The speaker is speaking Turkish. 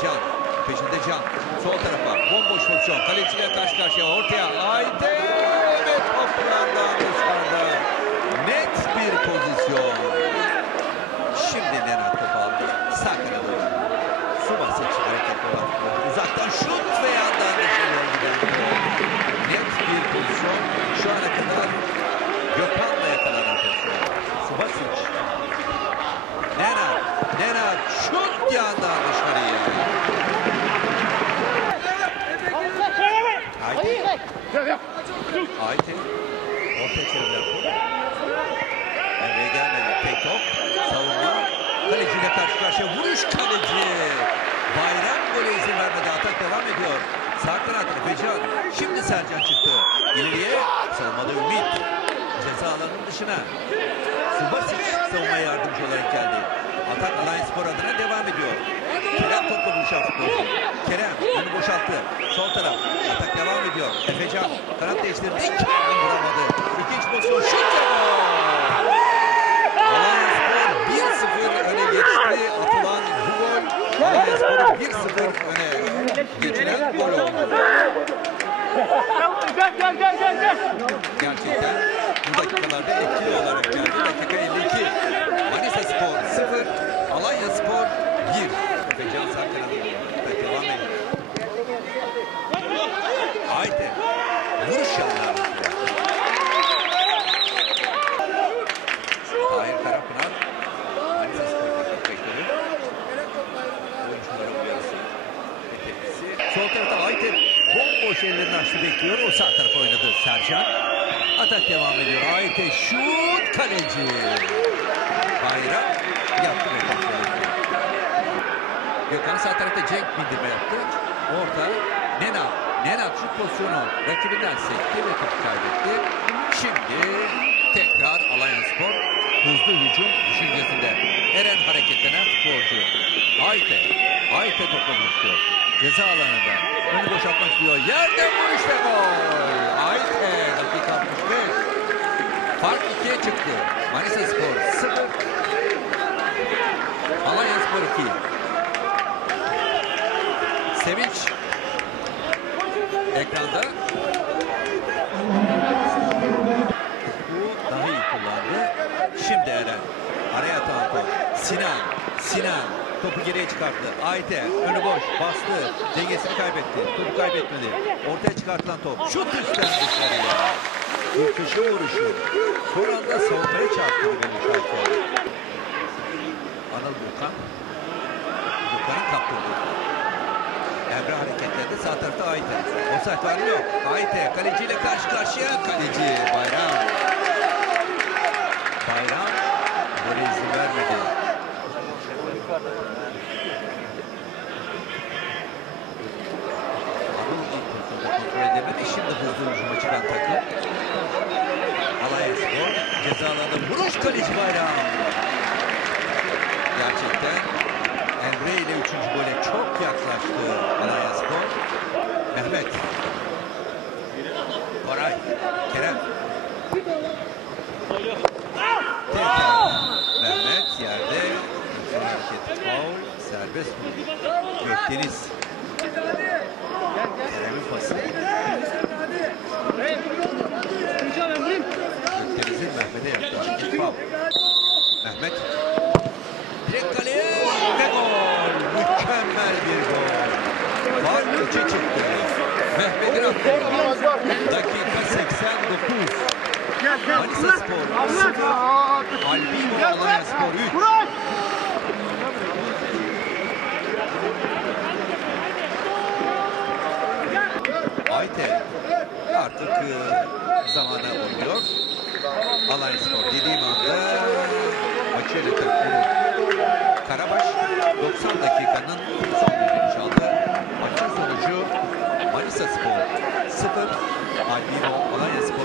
Efecan. Peşinde Can. Sol tarafa. Bomboş pozisyon. Kaleciyle karşı karşıya. Ortaya. Haydi. Ve top kulağından dışarıda. Net bir pozisyon. Şimdi Nenad topu aldı. Sağ kanada. Subasic hareketli olan. Uzaktan şut ve yandan dışarıya giden. Net bir pozisyon. Şu ana kadar Gökhan'la yakalanan pozisyon. Subasic. Nenad. Nenad şut yandan dışarıya. Haydi. Orta çevirdiler topu. Emre'ye gelmedi. Tek top. Savunma. Kaleciyle karşı karşıya. Vuruş kaleci. Bayram gole izin vermedi. Atak devam ediyor. Sağ kanat Efecan. Şimdi Sercan çıktı. İleriye. Savunmada Ümit. Ceza alanının dışına. Subasic savunmaya yardımcı olarak geldi. Atak Alliance Spor adına devam ediyor. Kerem topla buluşan futbolcu. Kerem önü boşalttı. Sol taraf. Atak devam ediyor. Efecan kanat değiştirdi. Vuramadı. İkinci pozisyon şut ve gol. Alliance Spor 1-0 öne geçti. Atılan bu gol Alliance Spor'u 1-0 öne geçiren gol oldu. Gel gel gel gel. Gerçekten bu dakikalarda etkili olarak geldi. Dakika 52. Manisa Spor 0, Alanya Spor 1. Efecan Sarkan'a devam ediyor. Haydi. Vuruş yanlar. Tahir Karapınar. Manisa Spor teknik direktörü. Oyuncuların uyarısı. ve tepkisi. Sol tarafta Ayten bomboş ellerini açtı bekliyor. O sağ tarafa oynadı Sercan. Atak devam ediyor. Ayten şut kaleci. Bayram yaptı ve etti. Gökhan sağ tarafta Cenk bindirme yaptı. Orta Nenat. Nenat şut pozisyonu rakibinden sekti ve topu kaybetti. Şimdi tekrar Alliance Spor hızlı hücum düşüncesinde. Eren hareketlenen futbolcu. Ayte. Ayte topla buluşuyor. Ceza alanında. Önü boşaltmak istiyor. Yerden vuruş ve gol. Ayte. Dakika 65. Fark ikiye çıktı. Manisa Spor 0. Alanya Spor 2. Sevinç ekranda. Bu daha iyi kullandı. Şimdi Eren. Araya atan top. Sinan. Sinan. Topu geriye çıkarttı. Ayte önü boş. Bastı. Dengesini kaybetti. Topu kaybetmedi. Ortaya çıkartılan top. Şut üstten dışarıya. Köşe vuruşu. Son anda savunmaya çarptı benim şarkı. Anıl Gürkan. Gürkan'ın kaptırdı. Emre hareketlendi. Sağ tarafta Ayte. Offside var yok. Ayte kaleciyle karşı karşıya. Kaleci Bayram. Bayram gole izin vermedi. Anıl ilk pozisyonda kontrol edemedi. Şimdi hızlı hücuma çıkan takım. Alanya Spor ceza alanında vuruş kaleci Bayram. Gerçekten Emre ile üçüncü gole çok yaklaştı Alanya Spor. Mehmet. Koray. Kerem. Tekrar Mehmet yerde. Son hareket faul. Serbest. Gökdeniz. Kerem'in pası. Gökdeniz'in Mehmet'e yaptığı ilk faul. Mehmet. Direkt kaleye ve gol. Mükemmel bir gol. Fark üçe çıktı. Mehmet'in attığı. Dakika 89. Gel gel. Manisa Spor 0. Albino Alanya Spor 3. zamana oynuyor. Alanya Spor dediğim anda maçı yöneten Onur Karabaş 90 dakikanın son düdüğünü çaldı. Maçın sonucu Manisa Spor 0, Albino Alanya Spor